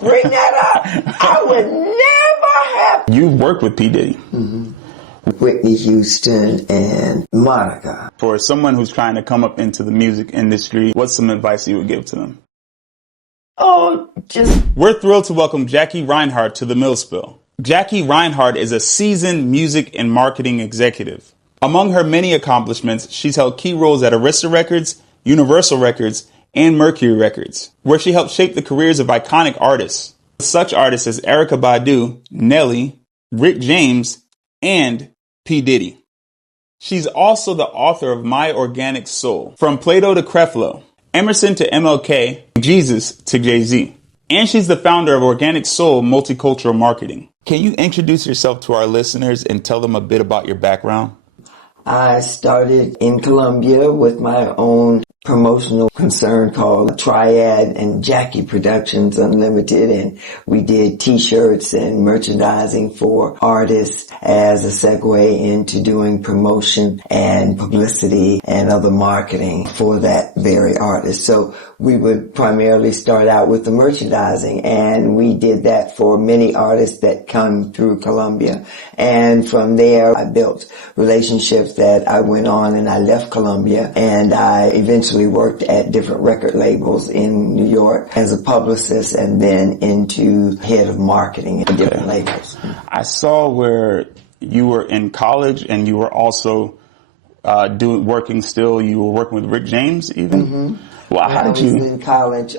bring that up. I would never have. You worked with P. Diddy. Mm-hmm. Whitney Houston and Monica. For someone who's trying to come up into the music industry, what's some advice you would give to them? We're thrilled to welcome Jackie Rhinehart to the Millspill. Jackie Rhinehart is a seasoned music and marketing executive. Among her many accomplishments, she's held key roles at Arista Records, Universal Records, and Mercury Records, where she helped shape the careers of iconic artists. Such artists as Erykah Badu, Nelly, Rick James, and P. Diddy. She's also the author of My Organic Soul, From Plato to Creflo, Emerson to MLK, Jesus to Jay-Z. And she's the founder of Organic Soul Multicultural Marketing. Can you introduce yourself to our listeners and tell them a bit about your background? I started in Colombia with my own promotional concern called Triad and Jackie Productions Unlimited, and we did t-shirts and merchandising for artists as a segue into doing promotion and publicity and other marketing for that very artist. So we would primarily start out with the merchandising, and we did that for many artists that come through Colombia. And from there, I built relationships that I went on, and I left Colombia, and I eventually worked at different record labels in New York as a publicist and then into head of marketing at different labels. I saw where you were in college and you were also working with Rick James even? Mm-hmm. Well, how did you? I was in college.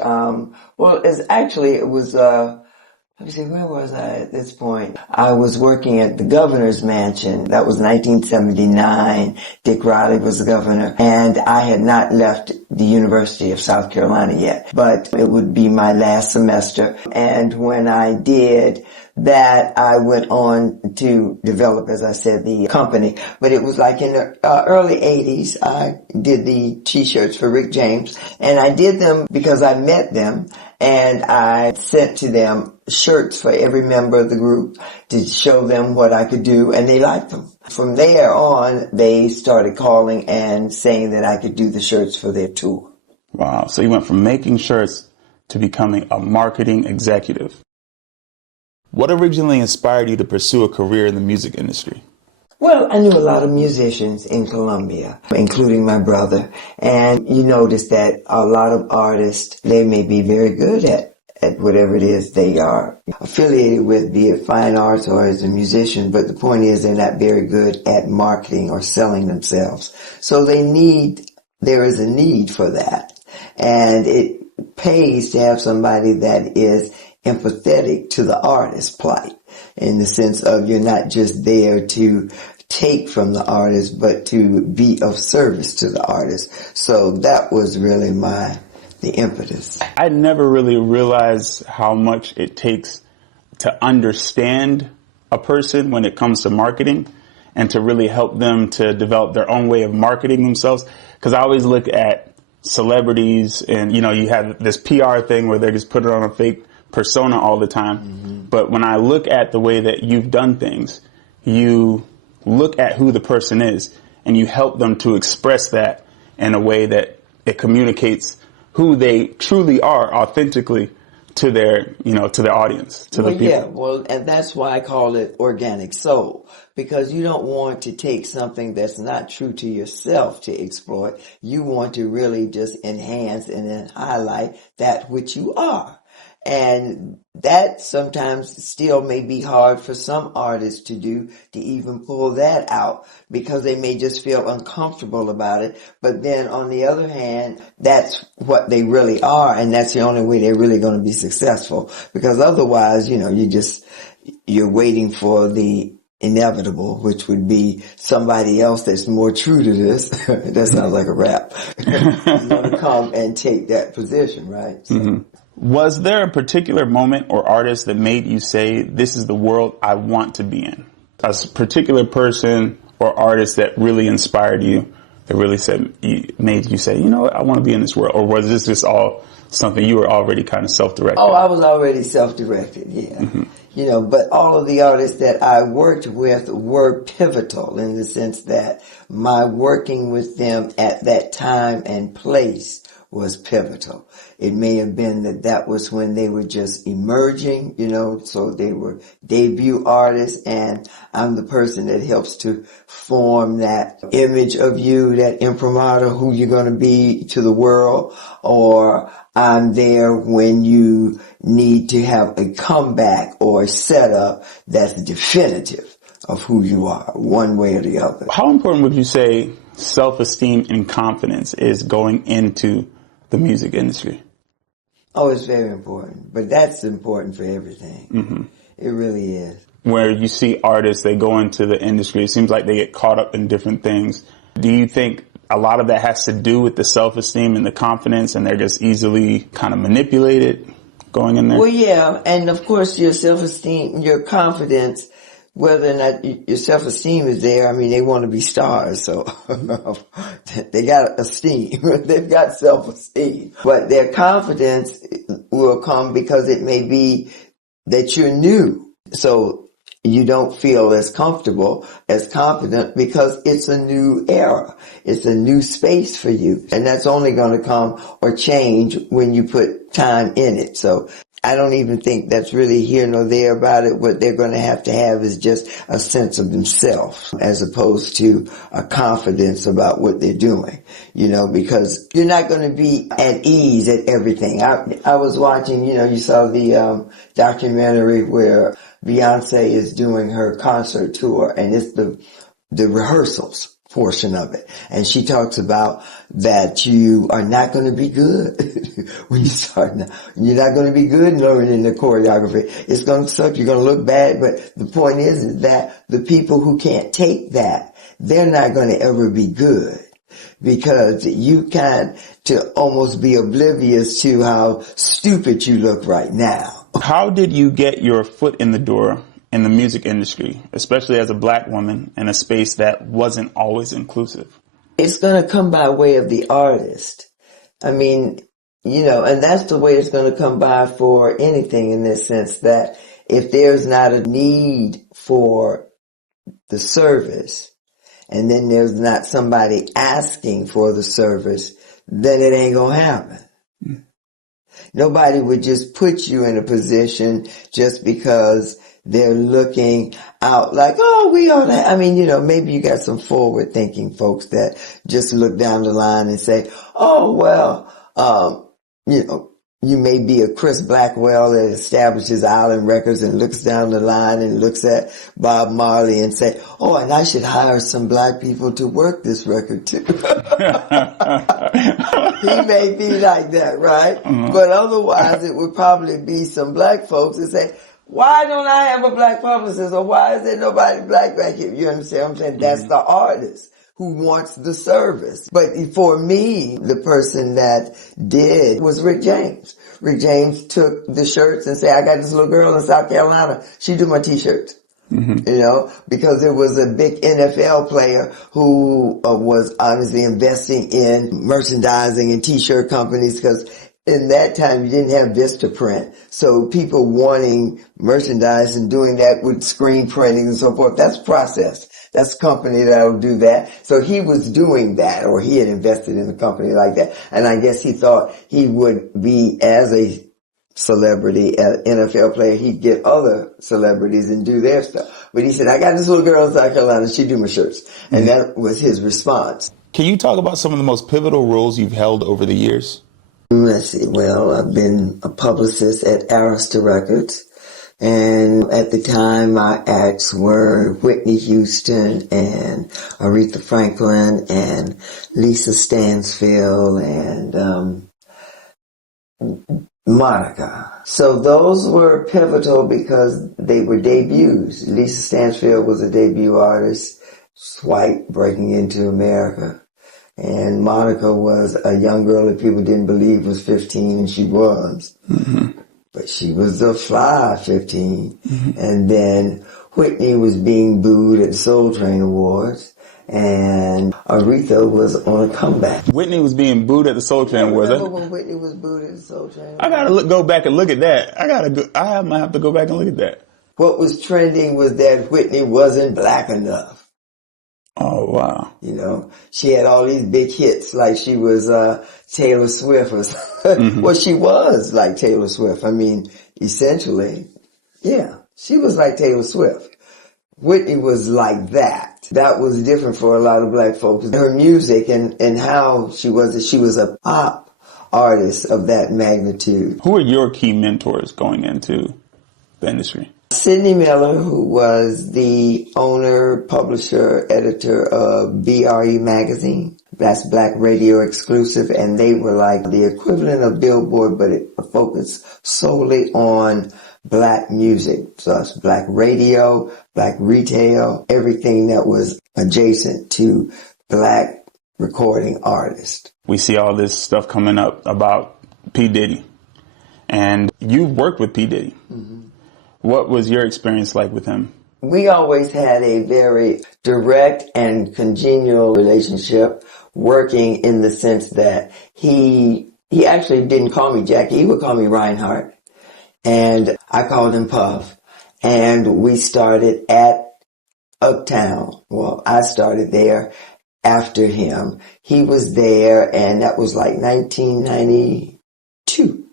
Where was I at this point? I was working at the governor's mansion. That was 1979. Dick Riley was the governor, and I had not left the University of South Carolina yet, but it would be my last semester. And when I did that, I went on to develop, as I said, the company. But it was like in the early 80s, I did the t-shirts for Rick James, and I did them because I met them, and I sent to them shirts for every member of the group to show them what I could do, and they liked them. From there on, they started calling and saying that I could do the shirts for their tour. Wow. So you went from making shirts to becoming a marketing executive. What originally inspired you to pursue a career in the music industry? Well, I knew a lot of musicians in Colombia, including my brother. And you notice that a lot of artists, they may be very good at whatever it is they are affiliated with, be it fine arts or as a musician. But the point is they're not very good at marketing or selling themselves. So there is a need for that. And it pays to have somebody that is empathetic to the artist's plight, in the sense of you're not just there to take from the artist, but to be of service to the artist. So that was really the impetus. I never really realized how much it takes to understand a person when it comes to marketing and to really help them to develop their own way of marketing themselves. Because I always look at celebrities and, you have this PR thing where they're just putting on a fake persona all the time. Mm-hmm. But when I look at the way that you've done things, you look at who the person is and you help them to express that in a way that it communicates who they truly are authentically to their audience, to the people. Yeah, well, and that's why I call it organic soul, because you don't want to take something that's not true to yourself to exploit. You want to really just enhance and then highlight that which you are. And that sometimes still may be hard for some artists to do, to even pull that out, because they may just feel uncomfortable about it. But then on the other hand, that's what they really are, and that's the only way they're really going to be successful. Because otherwise, you're waiting for the inevitable, which would be somebody else that's more true to this. That sounds like a rap. Is going to come and take that position, right? So. Mm-hmm. Was there a particular moment or artist that made you say, this is the world I want to be in? A particular person or artist that really inspired you, that really made you say, I want to be in this world? Or was this just all something you were already kind of self-directed? Oh, I was already self-directed, yeah. Mm-hmm. But all of the artists that I worked with were pivotal in the sense that my working with them at that time and place was pivotal. It may have been that was when they were just emerging, so they were debut artists, and I'm the person that helps to form that image of you, that imprimatur, who you're going to be to the world, or I'm there when you need to have a comeback or a setup that's definitive of who you are, one way or the other. How important would you say self-esteem and confidence is going into the music industry? Oh, it's very important, but that's important for everything. Mm-hmm. It really is. Where you see artists, they go into the industry, it seems like they get caught up in different things. Do you think a lot of that has to do with the self-esteem and the confidence, and they're just easily kind of manipulated going in there? Well, yeah, and of course your self-esteem, your confidence, whether or not your self-esteem is there, I mean, they want to be stars, so they got esteem. They've got self-esteem. But their confidence will come because it may be that you're new. So you don't feel as comfortable, as confident, because it's a new era. It's a new space for you. And that's only going to come or change when you put time in it. So I don't even think that's really here nor there about it. What they're going to have is just a sense of themselves as opposed to a confidence about what they're doing, because you're not going to be at ease at everything. I was watching, you saw the documentary where Beyonce is doing her concert tour, and it's the rehearsals portion of it. And she talks about that you are not going to be good when you start now. You're not going to be good learning the choreography. It's going to suck. You're going to look bad. But the point is that the people who can't take that, they're not going to ever be good, because you kind to almost be oblivious to how stupid you look right now. How did you get your foot in the door in the music industry, especially as a black woman in a space that wasn't always inclusive? It's going to come by way of the artist. I mean, and that's the way it's going to come by for anything, in this sense that if there's not a need for the service, and then there's not somebody asking for the service, then it ain't going to happen. Nobody would just put you in a position just because they're looking out like, oh, we ought to. I mean, maybe you got some forward thinking folks that just look down the line and say, oh, well, you may be a Chris Blackwell that establishes Island Records and looks down the line and looks at Bob Marley and say, oh, and I should hire some black people to work this record too. He may be like that, right? Mm-hmm. But otherwise it would probably be some black folks that say, why don't I have a black publicist, or why is there nobody black back here? You understand what I'm saying? Mm-hmm. That's the artist who wants the service. But for me, the person that did was Rick James. Rick James took the shirts and said, I got this little girl in South Carolina. She do my t-shirts. Mm-hmm. Because there was a big NFL player who was obviously investing in merchandising and t-shirt companies, because in that time you didn't have Vistaprint. So people wanting merchandise and doing that with screen printing and so forth, that's processed. That's a company that'll do that. So he was doing that, or he had invested in a company like that. And I guess he thought he would be, as a celebrity, an NFL player, he'd get other celebrities and do their stuff. But he said, I got this little girl in South Carolina, she do my shirts. And that was his response. Can you talk about some of the most pivotal roles you've held over the years? Let's see. Well, I've been a publicist at Arista Records. And at the time, my acts were Whitney Houston and Aretha Franklin and Lisa Stansfield and Monica. So those were pivotal because they were debuts. Lisa Stansfield was a debut artist, white, breaking into America. And Monica was a young girl that people didn't believe was 15, and she was. Mm-hmm. But she was the fly 15. Mm-hmm. And then Whitney was being booed at the Soul Train Awards. And Aretha was on a comeback. Whitney was being booed at the Soul Train Awards. Remember when Whitney was booed at the Soul Train Awards? I gotta go back and look at that. I might have to go back and look at that. What was trending was that Whitney wasn't black enough. Oh, wow. You know, she had all these big hits like she was Taylor Swift. Well, she was like Taylor Swift. I mean, essentially, yeah, she was like Taylor Swift. Whitney was like that. That was different for a lot of black folks. Her music and how she was a pop artist of that magnitude. Who are your key mentors going into the industry? Sidney Miller, who was the owner, publisher, editor of BRE magazine. That's Black Radio Exclusive, and they were like the equivalent of Billboard, but it focused solely on black music. So that's black radio, black retail, everything that was adjacent to black recording artists. We see all this stuff coming up about P. Diddy, and you've worked with P. Diddy. Mm-hmm. What was your experience like with him? We always had a very direct and congenial relationship, working in the sense that he actually didn't call me Jackie. He would call me Rhinehart. And I called him Puff. And we started at Uptown. Well, I started there after him. He was there, and that was like 1992.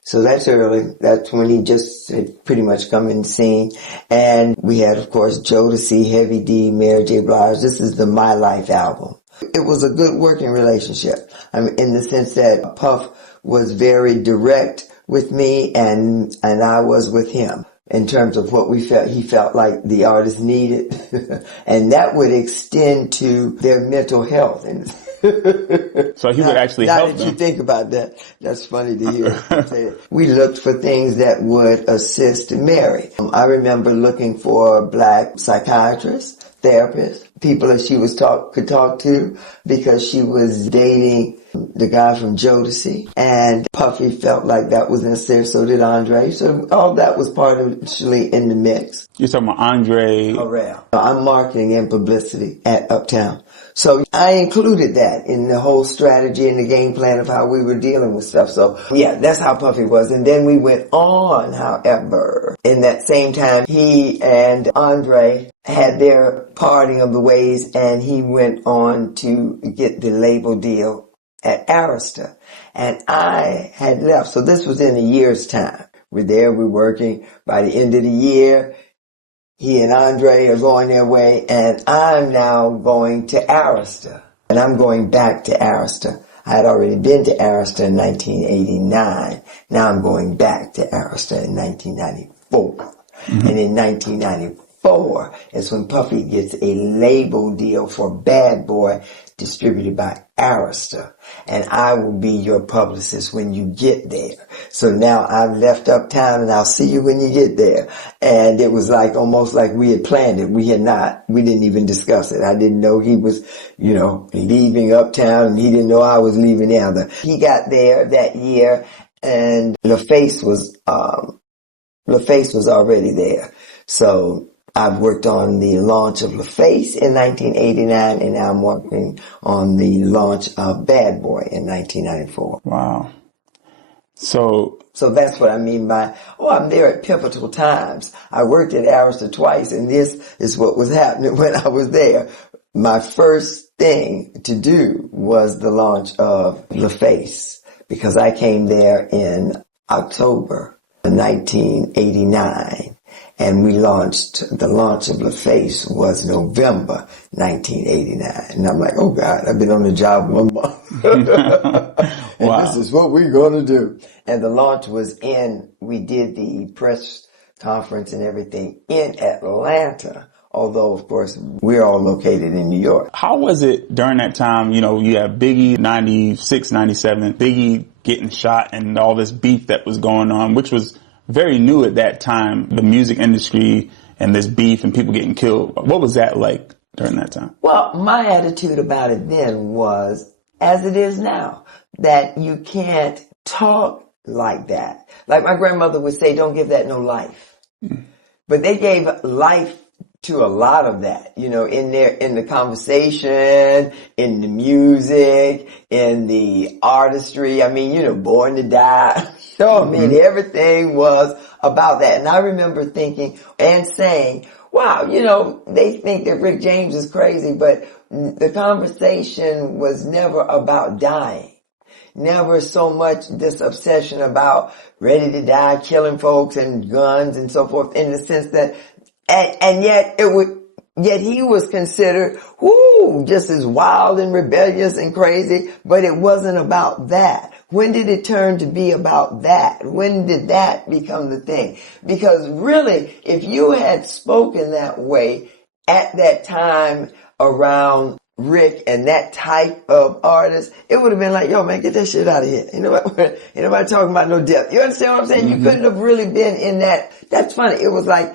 So that's early. That's when he just had pretty much come in the scene. And we had, of course, Jodeci, Heavy D, Mary J. Blige. This is the My Life album. It was a good working relationship. I mean, in the sense that Puff was very direct with me and I was with him in terms of what he felt like the artist needed. And that would extend to their mental health. And so he would actually help them. Now that you think about that, that's funny to hear. We looked for things that would assist Mary. I remember looking for black psychiatrists, therapists, people that she could talk to, because she was dating the guy from Jodeci, and Puffy felt like that was necessary, so did Andre. So all that was partially in the mix. You're talking about Andre Harrell. I'm marketing and publicity at Uptown. So I included that in the whole strategy and the game plan of how we were dealing with stuff. So yeah, that's how Puffy was. And then we went on, however, in that same time, he and Andre had their parting of the ways, and he went on to get the label deal at Arista. And I had left. So this was in a year's time. We're there, we're working. By the end of the year, he and Andre are going their way, and I'm now going to Arista. And I'm going back to Arista. I had already been to Arista in 1989. Now I'm going back to Arista in 1994. Mm-hmm. And in 1994 is when Puffy gets a label deal for Bad Boy distributed by Arista. And I will be your publicist when you get there. So now I've left Uptown, and I'll see you when you get there. And it was like almost like we had planned it. We didn't even discuss it. I didn't know he was, leaving Uptown, and he didn't know I was leaving either. He got there that year, and LaFace was already there. So I've worked on the launch of LaFace in 1989, and now I'm working on the launch of Bad Boy in 1994. Wow. So that's what I mean by, I'm there at pivotal times. I worked at Arista twice, and this is what was happening when I was there. My first thing to do was the launch of LaFace, because I came there in October of 1989. And the launch of LaFace was November 1989. And I'm like, oh God, I've been on the job 1 month. And wow. This is what we're going to do. And the launch was we did the press conference and everything in Atlanta. Although, of course, we're all located in New York. How was it during that time? You have Biggie, 96, 97, Biggie getting shot, and all this beef that was going on, which was very new at that time, the music industry and this beef and people getting killed. What was that like during that time? Well, my attitude about it then was, as it is now, that you can't talk like that. Like my grandmother would say, don't give that no life. Mm. But they gave life to a lot of that, in the conversation, in the music, in the artistry. I mean, Born to Die. Everything was about that. And I remember thinking and saying, wow, they think that Rick James is crazy, but the conversation was never about dying. Never so much this obsession about ready to die, killing folks and guns and so forth, in the sense that, and yet he was considered, just as wild and rebellious and crazy, but it wasn't about that. When did it turn to be about that? When did that become the thing? Because really, if you had spoken that way at that time around Rick and that type of artist, it would have been like, yo, man, get that shit out of here. Ain't nobody talking about no death. You understand what I'm saying? You couldn't have really been in that. That's funny. It was like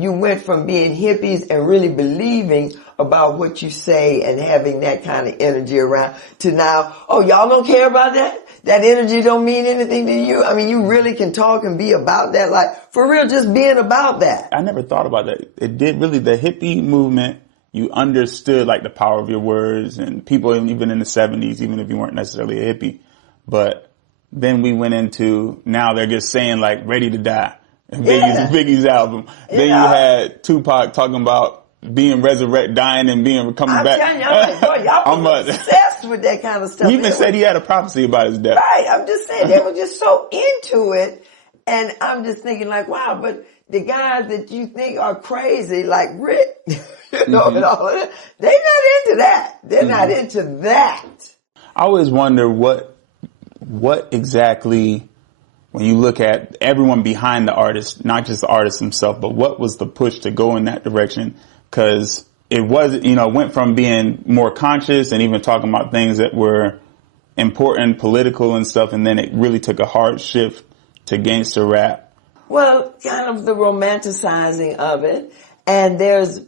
you went from being hippies and really believing about what you say and having that kind of energy around to now, oh, y'all don't care about that? That energy don't mean anything to you? I mean, you really can talk and be about that, like, for real, just being about that. I never thought about that. It did really, the hippie movement, you understood like the power of your words, and people even in the 70s, even if you weren't necessarily a hippie. But then we went into, now they're just saying like Ready to Die, Biggie's album. Yeah. Then you had Tupac talking about being dying and coming back. I'm telling you, I'm like, boy, y'all was obsessed with that kind of stuff. He even said he had a prophecy about his death. Right, I'm just saying, they were just so into it. And I'm just thinking like, wow, but the guys that you think are crazy, like Rick, and all of that, they're not into that. They're not into that. I always wonder what exactly, when you look at everyone behind the artist, not just the artist himself, but what was the push to go in that direction? Because it was, went from being more conscious and even talking about things that were important, political and stuff, and then it really took a hard shift to gangster rap. Well, kind of the romanticizing of it. And there's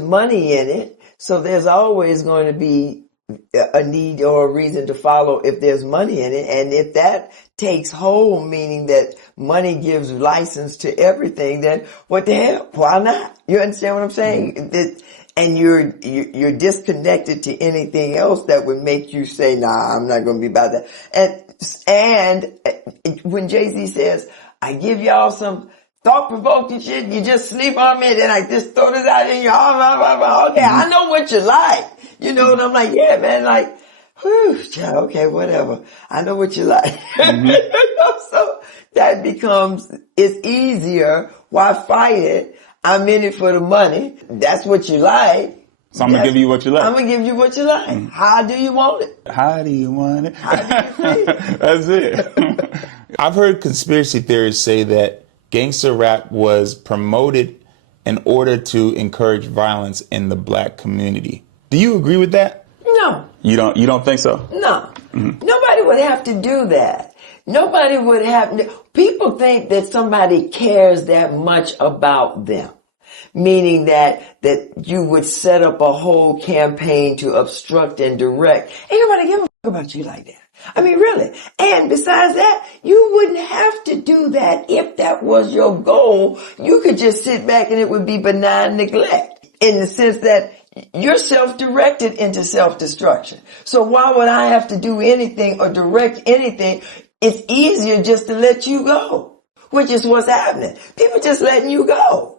money in it. So there's always going to be a need or a reason to follow if there's money in it. And if that takes hold, meaning that money gives license to everything, then what the hell? Why not? You understand what I'm saying? And you're disconnected to anything else that would make you say, nah, I'm not going to be about that. And when Jay-Z says, I give y'all some thought-provoking shit, you just sleep on me, then I just throw this out in your arm. Okay, I know what you like. And I'm like, yeah, man, like, whew, okay, whatever. I know what you like. So that becomes, it's easier. Why fight it? I'm in it for the money. That's what you like. So I'm going to give you what you like. I'm going to give you what you like. How do you want it? How do you want it? How do you feel? That's it. I've heard conspiracy theorists say that gangster rap was promoted in order to encourage violence in the black community. Do you agree with that? No. You don't think so? No. Nobody would have to do that. Nobody would have, people think that somebody cares that much about them. Meaning that you would set up a whole campaign to obstruct and direct. Ain't nobody give a fuck about you like that. I mean, really. And besides that, you wouldn't have to do that if that was your goal. You could just sit back and it would be benign neglect, in the sense that you're self-directed into self-destruction. So why would I have to do anything or direct anything? It's easier just to let you go, which is what's happening. People just letting you go.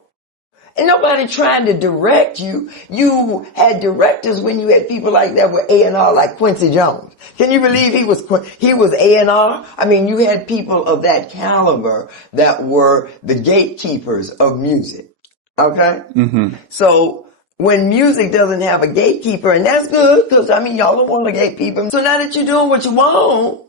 And nobody trying to direct you. You had directors when you had people like that with A&R, like Quincy Jones. Can you believe he was A&R? I mean, you had people of that caliber that were the gatekeepers of music. Okay? So when music doesn't have a gatekeeper, and that's good, because I mean, y'all don't want a gatekeeper. So now that you're doing what you want,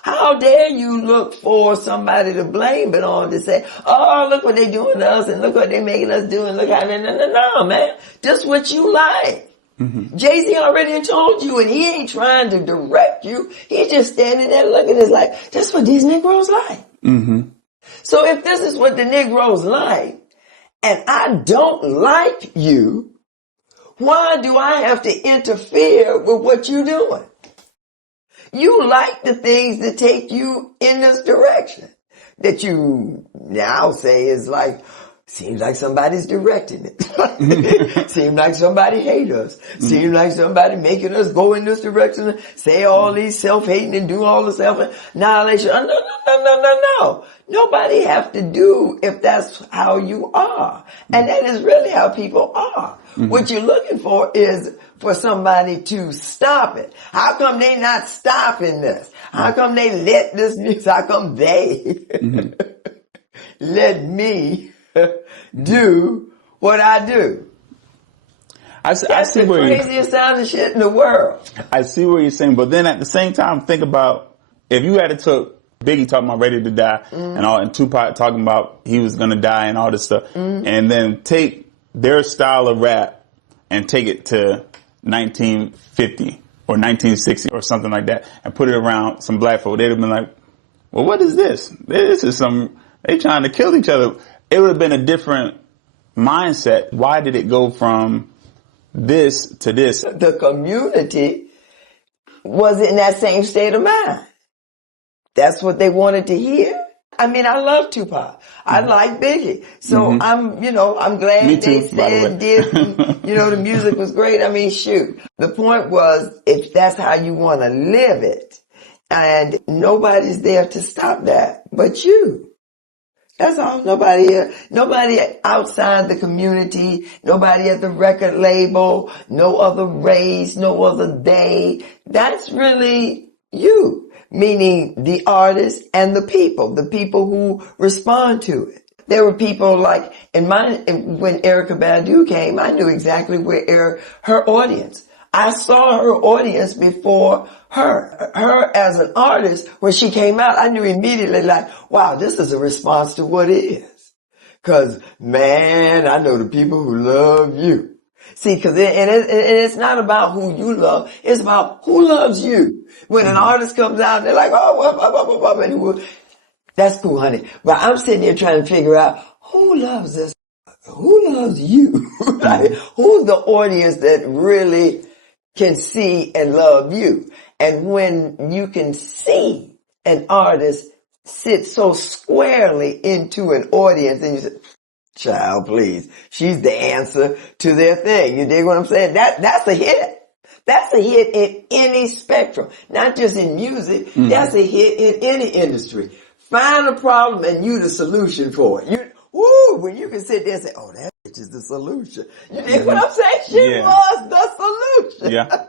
how dare you look for somebody to blame it on, to say, oh, look what they doing to us and look what they making us do and look how no, man. Just what you like. Jay-Z already told you, and he ain't trying to direct you. He's just standing there looking at it like, that's what these Negroes like. So if this is what the Negroes like, and I don't like you, why do I have to interfere with what you're doing? You like the things that take you in this direction, that you now say is like, Seems like somebody's directing it. Seems like somebody hates us. Seems like somebody making us go in this direction, say all these self-hating and do all the self-annihilation. No. Nobody have to do if that's how you are. And that is really how people are. What you're looking for is for somebody to stop it. How come they not stopping this? How come they let this music? How come they let me do what I do? I see the craziest sounding shit in the world. I see what you're saying, but then at the same time, think about if you had to took Biggie talking about Ready to Die and Tupac talking about he was gonna die and all this stuff, and then take their style of rap and take it to 1950 or 1960 or something like that and put it around some black folk, they'd have been like, well, what is this? This is they trying to kill each other. It would have been a different mindset. Why did it go from this to this? The community was in that same state of mind. That's what they wanted to hear. I mean, I love Tupac. I like Biggie. So I'm glad they said, the music was great. I mean, shoot. The point was, if that's how you want to live it, and nobody's there to stop that but you. That's all. Nobody outside the community, nobody at the record label, no other race, no other day. That's really you, meaning the artist and the people who respond to it. There were people like when Erykah Badu came, I knew exactly where her audience. I saw her audience before her. Her as an artist, when she came out, I knew immediately like, wow, this is a response to what it is. Cause man, I know the people who love you. See, cause it's not about who you love. It's about who loves you. When an artist comes out, they're like, oh, that's cool, honey. But I'm sitting there trying to figure out who loves this. Who loves you? Like, who's the audience that really can see and love you? And when you can see an artist sit so squarely into an audience and you say, child, please, she's the answer to their thing. You dig what I'm saying? That's a hit. That's a hit in any spectrum, not just in music. That's a hit in any industry. Find a problem and you the solution for it. When you can sit there and say, oh, that bitch is the solution. You dig what I'm saying? She was the solution. Yeah.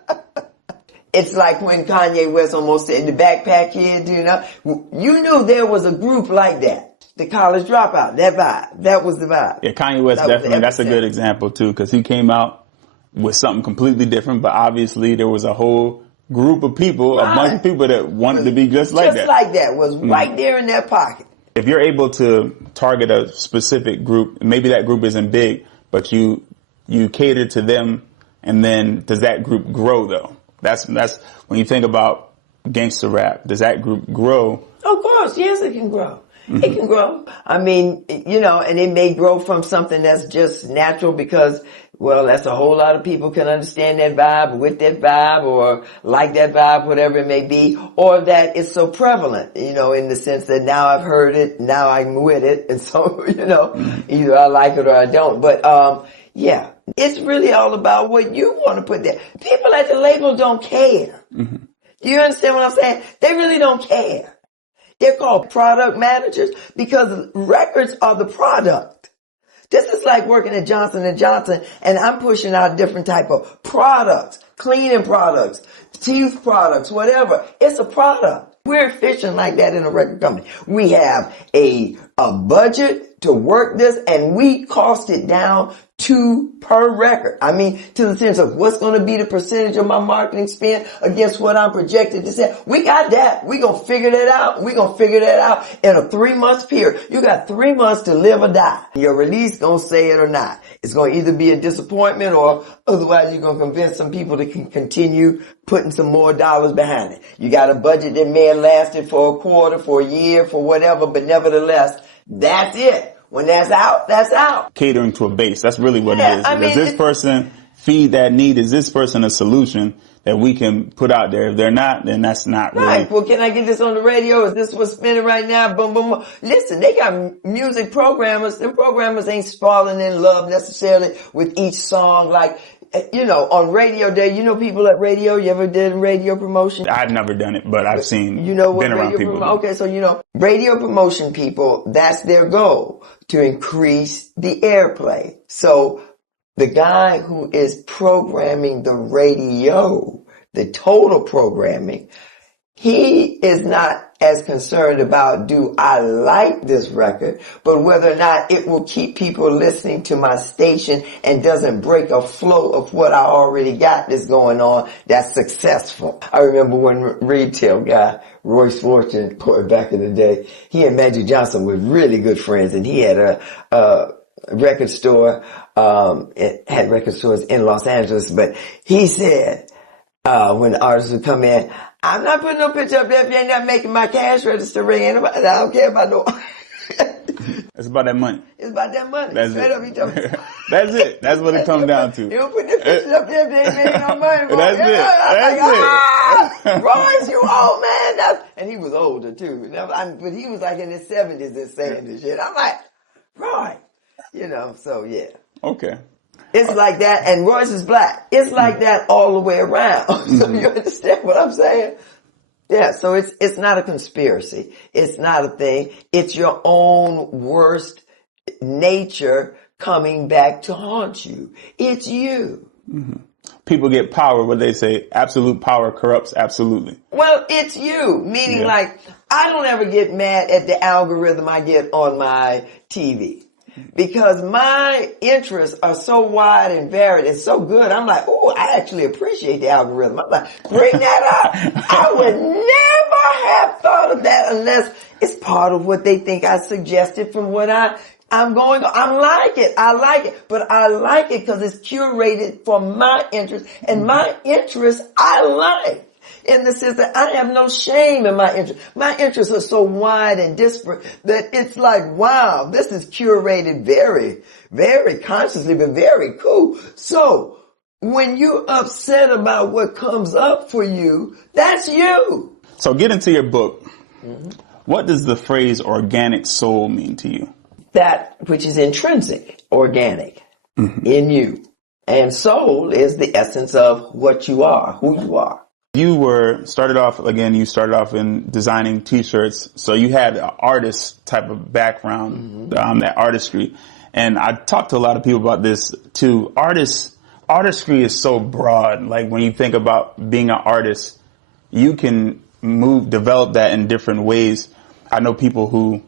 It's like when Kanye West almost said the Backpack Kid, you knew there was a group like that. The College Dropout, that vibe. That was the vibe. Yeah, Kanye West definitely, that's a good example too, because he came out with something completely different, but obviously there was a whole group of people, a bunch of people that wanted to be just like that. Just like that, was right there in their pocket. If you're able to target a specific group, maybe that group isn't big, but you cater to them, and then does that group grow though? That's when you think about gangster rap, does that group grow? Of course, yes, it can grow. It can grow. I mean, and it may grow from something that's just natural because, well, that's a whole lot of people can understand that vibe, with that vibe, or like that vibe, whatever it may be, or that it's so prevalent, in the sense that now I've heard it, now I'm with it, and so, either I like it or I don't. But, yeah, it's really all about what you want to put there. People at the label don't care. Do you understand what I'm saying? They really don't care. They're called product managers because records are the product. This is like working at Johnson & Johnson and I'm pushing out different type of products, cleaning products, teeth products, whatever. It's a product. We're efficient like that in a record company. We have a budget to work this and we cost it down to per record. I mean, to the sense of what's going to be the percentage of my marketing spend against what I'm projected to say. We got that. We're going to figure that out. We're going to figure that out in a 3-month period. You got 3 months to live or die. Your release going to say it or not. It's going to either be a disappointment or otherwise you're going to convince some people to continue putting some more dollars behind it. You got a budget that may have lasted for a quarter, for a year, for whatever, but nevertheless, that's it. When that's out, that's out. Catering to a base. That's really what it is. Does this person feed that need? Is this person a solution that we can put out there. If they're not, then that's not really. Right. Well, can I get this on the radio? Is this what's spinning right now? Boom, boom, boom. Listen, they got music programmers. Them programmers ain't falling in love necessarily with each song. Like, you know, on radio day, you know people at radio, you ever did radio promotion? I've never done it, but I've seen, you know what, been around people. Okay, so you know, radio promotion people, that's their goal, to increase the airplay. So the guy who is programming the radio, the total programming, he is not as concerned about, do I like this record, but whether or not it will keep people listening to my station and doesn't break a flow of what I already got that's going on that's successful. I remember when retail guy, Royce Fortune, back in the day, he and Magic Johnson were really good friends, and he had a record store, it had record stores in Los Angeles, but he said, when the artists would come in, I'm not putting no picture up there if you ain't not making my cash register ring. I don't care about no. It's about that money. It's about that money. That's Straight it. up, he told me. That's it. That's what it comes down to. You don't put the picture up there if they ain't making no money. Boy. That's it. That's it. Royce, you old man. And he was older too. But he was like in his 70s and saying this shit. I'm like, Roy. You know, so yeah. Okay. It's like that, and Royce is black. It's like that all the way around. So you understand what I'm saying? Yeah, so it's not a conspiracy. It's not a thing. It's your own worst nature coming back to haunt you. It's you. Mm-hmm. People get power, but they say absolute power corrupts absolutely. Well, it's you. Meaning like, I don't ever get mad at the algorithm I get on my TV. Because my interests are so wide and varied and so good, I'm like, oh, I actually appreciate the algorithm. I'm like, bring that up. I would never have thought of that unless it's part of what they think I suggested from what I'm going on. I like it, but I like it because it's curated for my interest, and my interests I like. In the sense that I have no shame in my interests. My interests are so wide and disparate that it's like, wow, this is curated very, very consciously, but very cool. So when you're upset about what comes up for you, that's you. So get into your book. Mm-hmm. What does the phrase organic soul mean to you? That which is intrinsic, organic, in you. And soul is the essence of what you are, who you are. You started off in designing t-shirts. So you had an artist type of background, that artistry. And I talked to a lot of people about this too. Artistry is so broad. Like when you think about being an artist, you can develop that in different ways. I know people who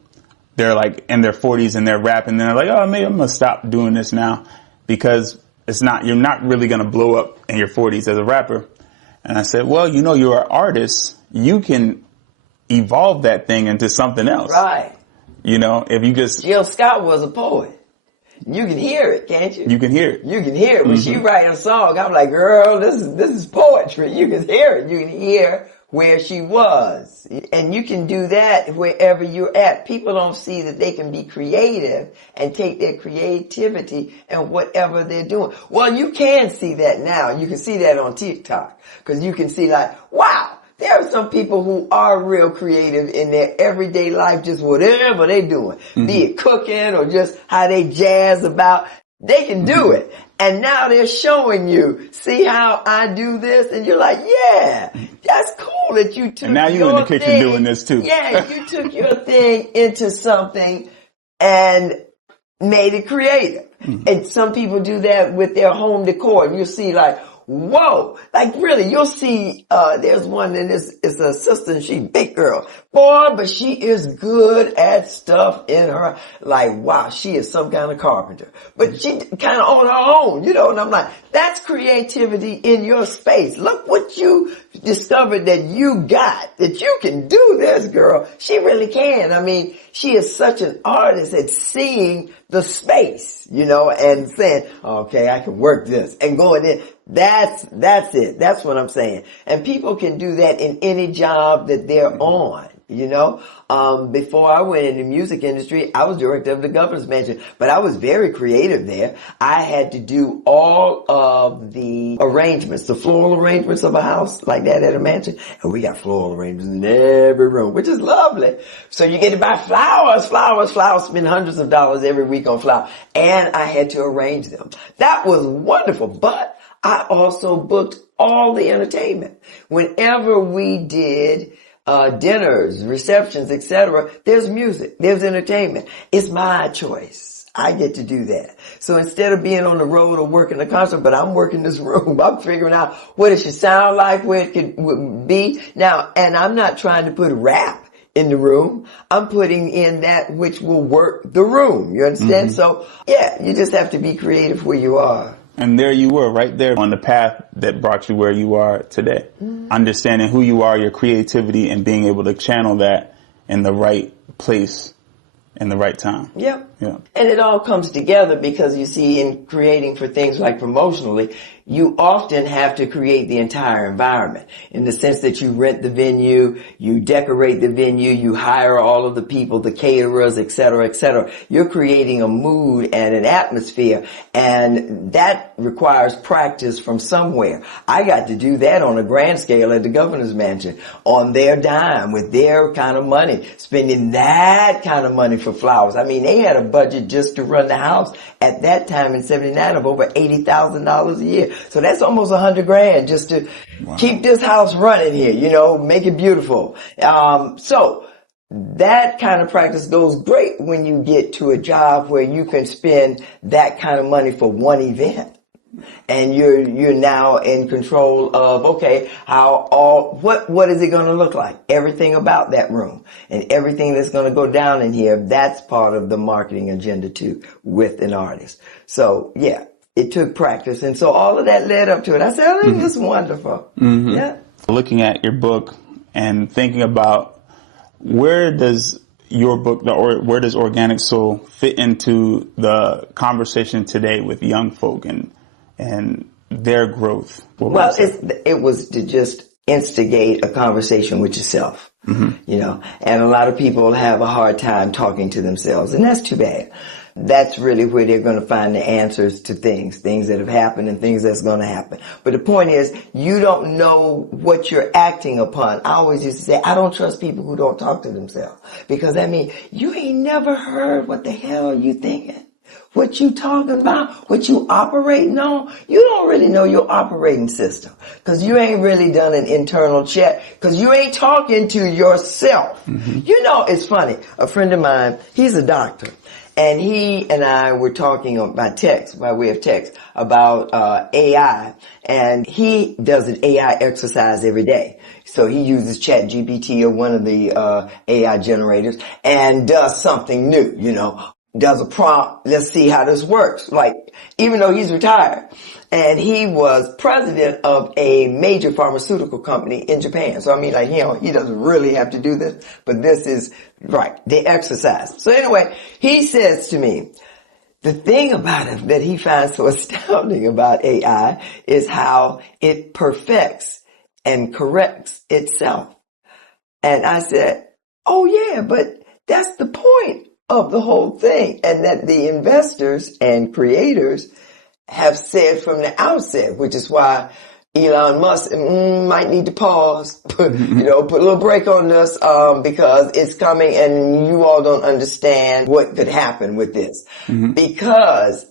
they're like in their 40s and they're rapping and they're like, oh, maybe I'm going to stop doing this now because you're not really going to blow up in your 40s as a rapper. And I said, well, you're an artist. You can evolve that thing into something else. Right. If you just... Jill Scott was a poet. You can hear it, can't you? You can hear it. You can hear it. When she write a song, I'm like, girl, this is poetry. You can hear it. You can hear where she was. And you can do that wherever you're at. People don't see that they can be creative and take their creativity and whatever they're doing. Well, you can see that now. You can see that on TikTok. Because you can see like, wow, there are some people who are real creative in their everyday life, just whatever they're doing. Be it cooking or just how they jazz about. They can do it. And now they're showing you, see how I do this? And you're like, yeah, that's cool that you took and now you're in the kitchen doing this too. Yeah, you took your thing into something and made it creative. And some people do that with their home decor. And you'll see like, whoa, like really, you'll see, there's one that is a sister and she's big girl. Boy, but she is good at stuff in her, like, wow, she is some kind of carpenter. But she kind of on her own, and I'm like, that's creativity in your space. Look what you discovered that you got, that you can do this, girl. She really can. I mean, she is such an artist at seeing the space, and saying, okay, I can work this and going in. That's it. That's what I'm saying. And people can do that in any job that they're on. You know, before I went in the music industry, I was director of the governor's mansion, but I was very creative there. I had to do all of the arrangements, the floral arrangements of a house like that at a mansion. And we got floral arrangements in every room, which is lovely. So you get to buy flowers, spend hundreds of dollars every week on flowers. And I had to arrange them. That was wonderful. But I also booked all the entertainment. Whenever we did dinners, receptions, etc., there's music, there's entertainment. It's my choice. I get to do that. So instead of being on the road or working a concert, but I'm working this room, I'm figuring out what it should sound like, where it could be. Now, and I'm not trying to put rap in the room. I'm putting in that which will work the room. You understand? Mm-hmm. So, yeah, you just have to be creative where you are. And there you were, right there on the path that brought you where you are today. Mm-hmm. Understanding who you are, your creativity, and being able to channel that in the right place in the right time. Yep. Yeah. And it all comes together because you see, in creating for things like promotionally, you often have to create the entire environment in the sense that you rent the venue, you decorate the venue, you hire all of the people, the caterers, et cetera, et cetera. You're creating a mood and an atmosphere, and that requires practice from somewhere. I got to do that on a grand scale at the governor's mansion, on their dime, with their kind of money, spending that kind of money for flowers. I mean, they had a budget just to run the house at that time in '79 of over $80,000 a year. So that's almost $100,000 just to keep this house running here, you know, make it beautiful. So that kind of practice goes great when you get to a job where you can spend that kind of money for one event. And you're now in control of, okay, what is it going to look like? Everything about that room and everything that's going to go down in here, that's part of the marketing agenda too, with an artist. So yeah, it took practice. And so all of that led up to it. I said, oh, this is wonderful. Mm-hmm. Yeah. Looking at your book and thinking about where does your book, or where does Organic Soul fit into the conversation today with young folk and their growth? Well, it was to just instigate a conversation with yourself, you know, and a lot of people have a hard time talking to themselves, and that's too bad. That's really where they're going to find the answers to things that have happened and things that's going to happen. But the point is, you don't know what you're acting upon. I always used to say, I don't trust people who don't talk to themselves, because I mean, you ain't never heard what the hell you thinking. What you talking about, what you operating on, you don't really know your operating system, because you ain't really done an internal check, because you ain't talking to yourself. Mm-hmm. You know, it's funny. A friend of mine, he's a doctor, and he and I were talking by way of text, about AI, and he does an AI exercise every day. So he uses ChatGPT or one of the AI generators and does something new, you know. Does a prompt, let's see how this works. Like, even though he's retired, and he was president of a major pharmaceutical company in Japan. So I mean, like, you know, he doesn't really have to do this, but this is, right, the exercise. So anyway, he says to me, the thing about it that he finds so astounding about AI is how it perfects and corrects itself. And I said, oh yeah, but that's the point of the whole thing, and that the investors and creators have said from the outset, which is why Elon Musk might need to pause, put a little break on this, because it's coming and you all don't understand what could happen with this. Mm-hmm. Because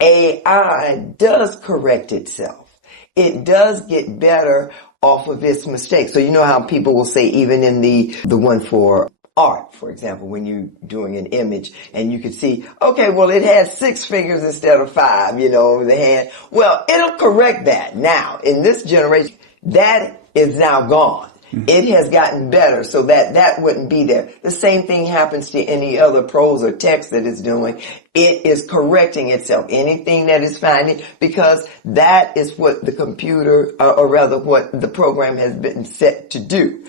AI does correct itself. It does get better off of its mistakes. So you know how people will say, even in the one for art, for example, when you're doing an image and you can see, okay, well, it has 6 fingers instead of 5, you know, the hand. Well, it'll correct that. Now, in this generation, that is now gone. Mm-hmm. It has gotten better so that wouldn't be there. The same thing happens to any other prose or text that it's doing. It is correcting itself. Anything that is finding, because that is what the computer, or rather what the program has been set to do.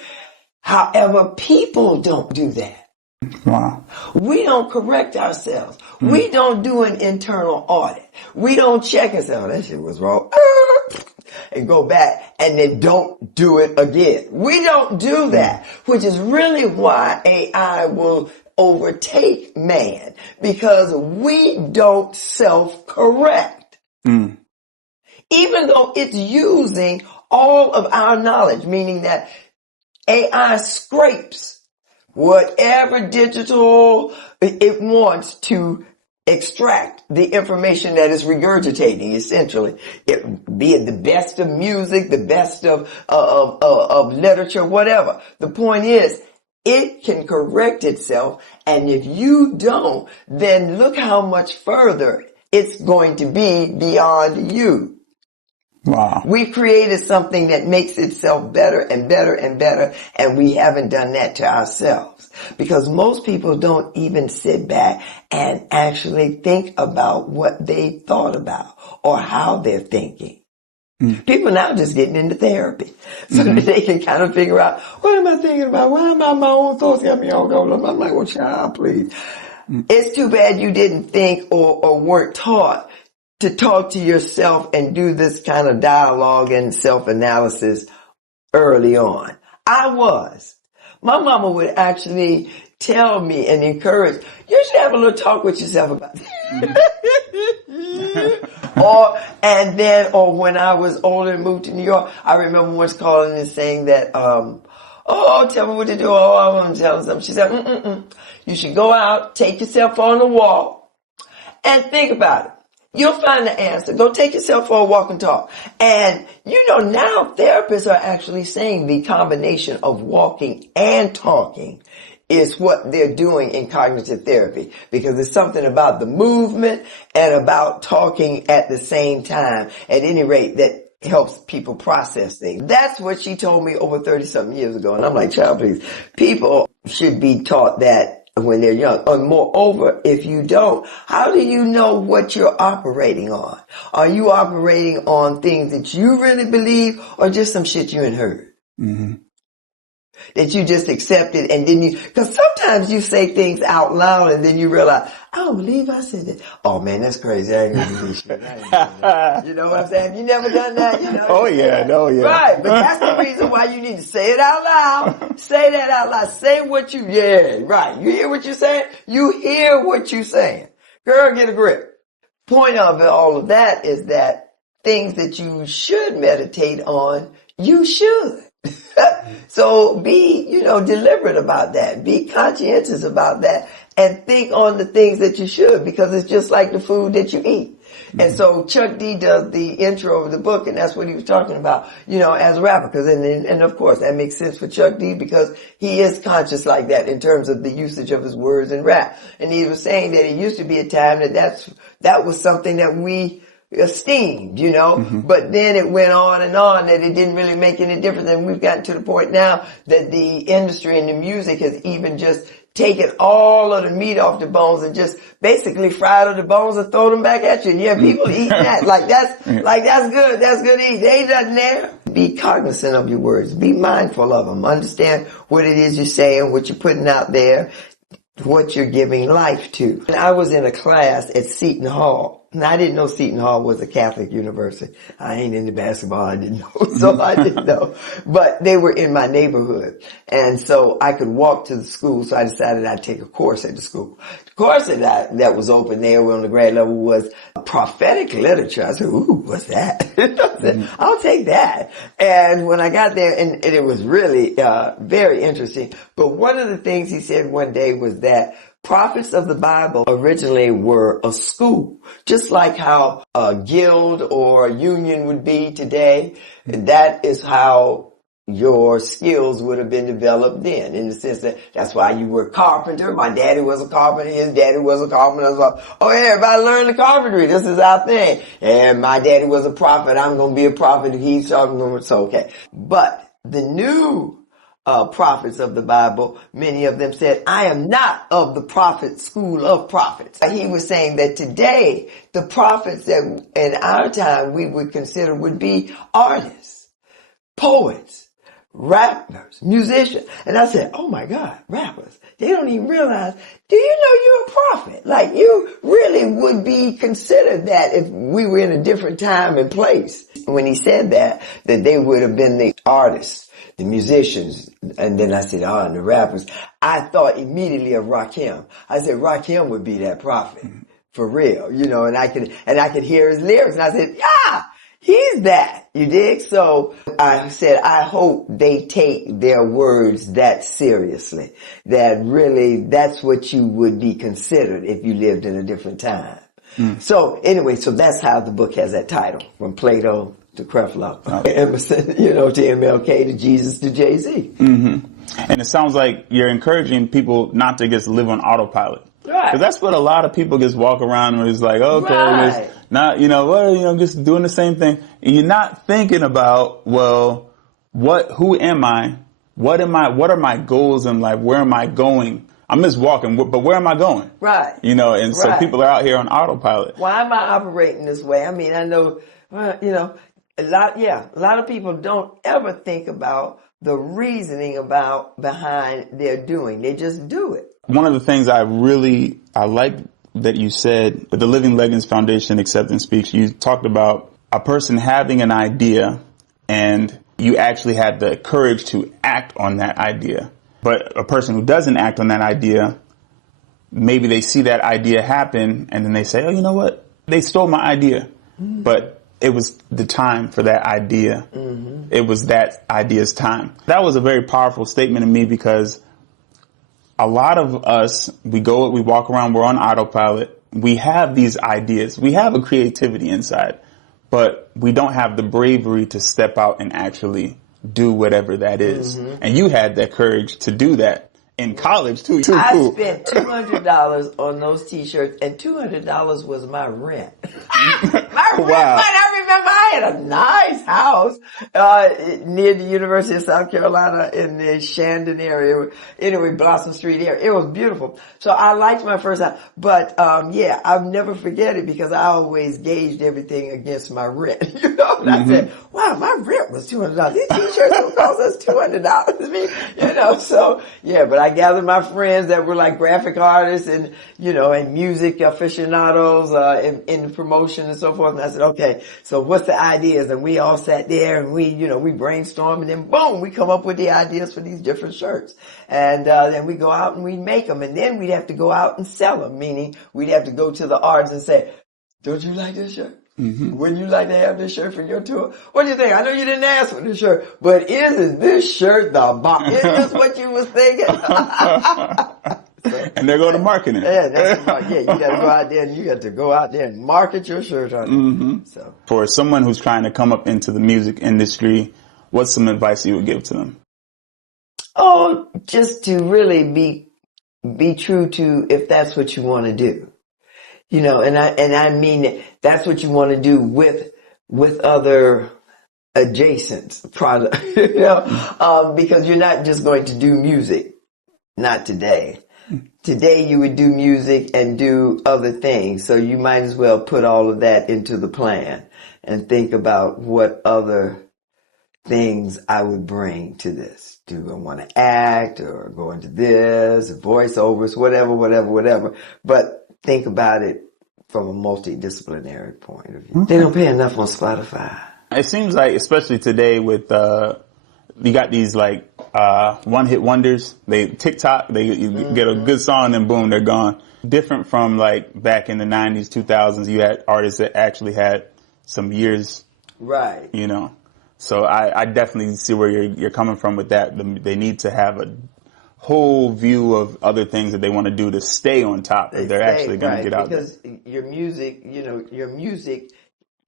However, people don't do that. Wow. We don't correct ourselves. We don't do an internal audit. We don't check and say, oh, that shit was wrong. and go back and then don't do it again. We don't do that, which is really why AI will overtake man, because we don't self-correct. Even though it's using all of our knowledge, meaning that AI scrapes whatever digital it wants to extract the information that is regurgitating, essentially. Be it the best of music, the best of literature, whatever. The point is, it can correct itself, and if you don't, then look how much further it's going to be beyond you. Wow. We've created something that makes itself better and better and better, and we haven't done that to ourselves. Because most people don't even sit back and actually think about what they thought about or how they're thinking. People now just getting into therapy so that they can kind of figure out, what am I thinking about? Why am I my own thoughts got me all going? I'm like, well, child, please. It's too bad you didn't think or weren't taught to talk to yourself and do this kind of dialogue and self-analysis early on. I was. My mama would actually tell me and encourage, you should have a little talk with yourself about this. or when I was older and moved to New York, I remember once calling and saying that, oh, tell me what to do. Oh, I want to tell them something. She said, you should go out, take your cell phone on the wall, and think about it. You'll find the answer. Go take yourself for a walk and talk. And now therapists are actually saying the combination of walking and talking is what they're doing in cognitive therapy, because it's something about the movement and about talking at the same time, at any rate, that helps people process things. That's what she told me over 30-something years ago. And I'm like, child, please, people should be taught that when they're young. And moreover, if you don't, how do you know what you're operating on? Are you operating on things that you really believe, or just some shit you ain't heard? That you just accepted, and then because sometimes you say things out loud and then you realize, I don't believe I said that. Oh man, that's crazy. I ain't gonna believe shit. You know what I'm saying? You never done that, Oh yeah, no, yeah. Right, but that's the reason why you need to say it out loud. Say that out loud. Say what you, right. You hear what you're saying? You hear what you're saying. Girl, get a grip. Point of all of that is that things that you should meditate on, you should. So be, deliberate about that. Be conscientious about that, and think on the things that you should, because it's just like the food that you eat. And so Chuck D does the intro of the book, and that's what he was talking about, as a rapper. And of course that makes sense for Chuck D, because he is conscious like that in terms of the usage of his words in rap. And he was saying that it used to be a time that was something that we esteemed, but then it went on and on that it didn't really make any difference. And we've gotten to the point now that the industry and the music has even just taken all of the meat off the bones and just basically fried the bones and throw them back at you. And you have people eating that. That's good. That's good to eat. There ain't nothing there. Be cognizant of your words. Be mindful of them. Understand what it is you're saying, what you're putting out there, what you're giving life to. And I was in a class at Seton Hall. And I didn't know Seton Hall was a Catholic university. I ain't into basketball. I didn't know. So I didn't know. But they were in my neighborhood. And so I could walk to the school. So I decided I'd take a course at the school. The course that was open there on the grade level was prophetic literature. I said, ooh, what's that? I said, I'll take that. And when I got there, and it was really very interesting. But one of the things he said one day was that prophets of the Bible originally were a school, just like how a guild or a union would be today. That is how your skills would have been developed then, in the sense that that's why you were a carpenter. My daddy was a carpenter. His daddy was a carpenter. I was like, oh, everybody learn the carpentry. This is our thing. And my daddy was a prophet. I'm going to be a prophet. He's talking, so okay. But the new prophets of the Bible, many of them said, I am not of the prophet school of prophets. He was saying that today, the prophets that in our time we would consider would be artists, poets, rappers, musicians. And I said, oh my God, rappers. They don't even realize, do you know you're a prophet? Like you really would be considered that if we were in a different time and place. When he said that they would have been the artists, the musicians. And then I said, oh, and the rappers. I thought immediately of Rakim. I said, Rakim would be that prophet. For real, and I could hear his lyrics and I said, yeah, he's that, you dig? So I said, I hope they take their words that seriously, that really that's what you would be considered if you lived in a different time. So anyway, so that's how the book has that title, from Plato to Creflo, Emerson, to MLK, to Jesus, to Jay-Z. And it sounds like you're encouraging people not to just live on autopilot. Right. Because that's what a lot of people just walk around and it's like, okay, Right. just not, just doing the same thing. And you're not thinking about, well, who am I? What are my goals in life? Where am I going? I'm just walking, but where am I going? Right. And so Right. people are out here on autopilot. Why am I operating this way? I mean, I know, a lot of people don't ever think about the reasoning behind their doing. They just do it. One of the things I like that you said with the Living Legends Foundation Acceptance Speaks, you talked about a person having an idea and you actually had the courage to act on that idea. But a person who doesn't act on that idea, maybe they see that idea happen and then they say, oh, you know what? They stole my idea. Mm-hmm. But it was the time for that idea. Mm-hmm. It was that idea's time. That was a very powerful statement to me because a lot of us, we walk around, we're on autopilot. We have these ideas. We have a creativity inside, but we don't have the bravery to step out and actually do whatever that is. Mm-hmm. And you had that courage to do that in college too. I spent $200 on those t-shirts, and $200 was my rent. My rent. Wow. But I remember I had a nice house near the University of South Carolina in the Shandon area, anyway, Blossom Street area. It was beautiful. So I liked my first house, but I'll never forget it because I always gauged everything against my rent. And I said, "Wow, my rent was $200. These t-shirts will cost us $200." I mean, so yeah, but I gathered my friends that were like graphic artists and, and music aficionados, in the promotion and so forth. And I said, okay, so what's the ideas? And we all sat there and we brainstorm and then boom, we come up with the ideas for these different shirts. And, then we go out and we make them and then we'd have to go out and sell them, meaning we'd have to go to the artists and say, don't you like this shirt? Mm-hmm. Wouldn't you like to have this shirt for your tour? What do you think? I know you didn't ask for this shirt, but isn't this shirt the bomb? Is this what you was thinking? And they're going to marketing. Yeah, you got to go out there and you got to go out there and market your shirt on it. Mm-hmm. So, for someone who's trying to come up into the music industry, what's some advice you would give to them? Oh, just to really be true to if that's what you want to do. And I mean, that's what you want to do with other adjacent products, because you're not just going to do music. Not today. Today you would do music and do other things. So you might as well put all of that into the plan and think about what other things I would bring to this. Do I want to act or go into this, voiceovers, whatever. But think about it from a multidisciplinary point of view. They don't pay enough on Spotify. It seems like, especially today with, you got these like, one-hit wonders. TikTok, you get a good song and boom, they're gone. Different from like back in the 90s, 2000s, you had artists that actually had some years. Right. So I definitely see where you're coming from with that. They need to have a whole view of other things that they want to do to stay on top if they're actually going to get out there. Because your music,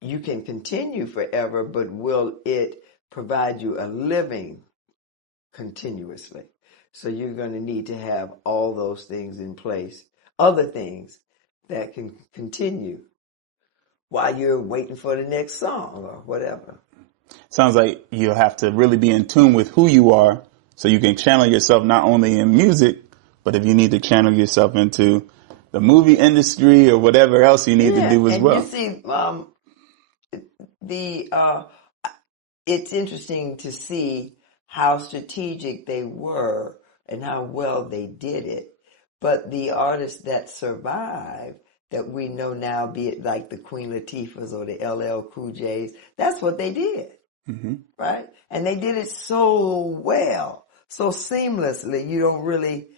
you can continue forever, but will it provide you a living continuously? So you're going to need to have all those things in place, other things that can continue while you're waiting for the next song or whatever. Sounds like you'll have to really be in tune with who you are so you can channel yourself not only in music, but if you need to channel yourself into the movie industry or whatever else you need to do as well. And you see, it's interesting to see how strategic they were and how well they did it. But the artists that survived, that we know now, be it like the Queen Latifahs or the LL Cool J's, that's what they did, right? And they did it so well, so seamlessly. You don't really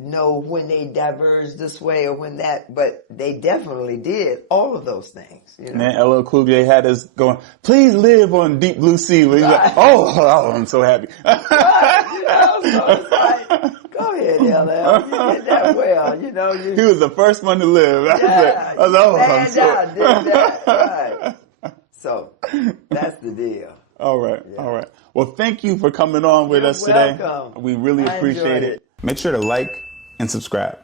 know when they diverged this way or when that, but they definitely did all of those things. You know? And then LL Cool J had us going, please live on Deep Blue Sea. He's like, oh, I'm so happy. Right, you know, so it's like, go ahead, LL, you did that well, you know. He was the first one to live. Yeah, I was like, oh, I'm so out, did that, right. So, that's the deal. All right, all right. Well, thank you for coming on with us today. Welcome. We really I appreciate enjoyed it. Make sure to like and subscribe.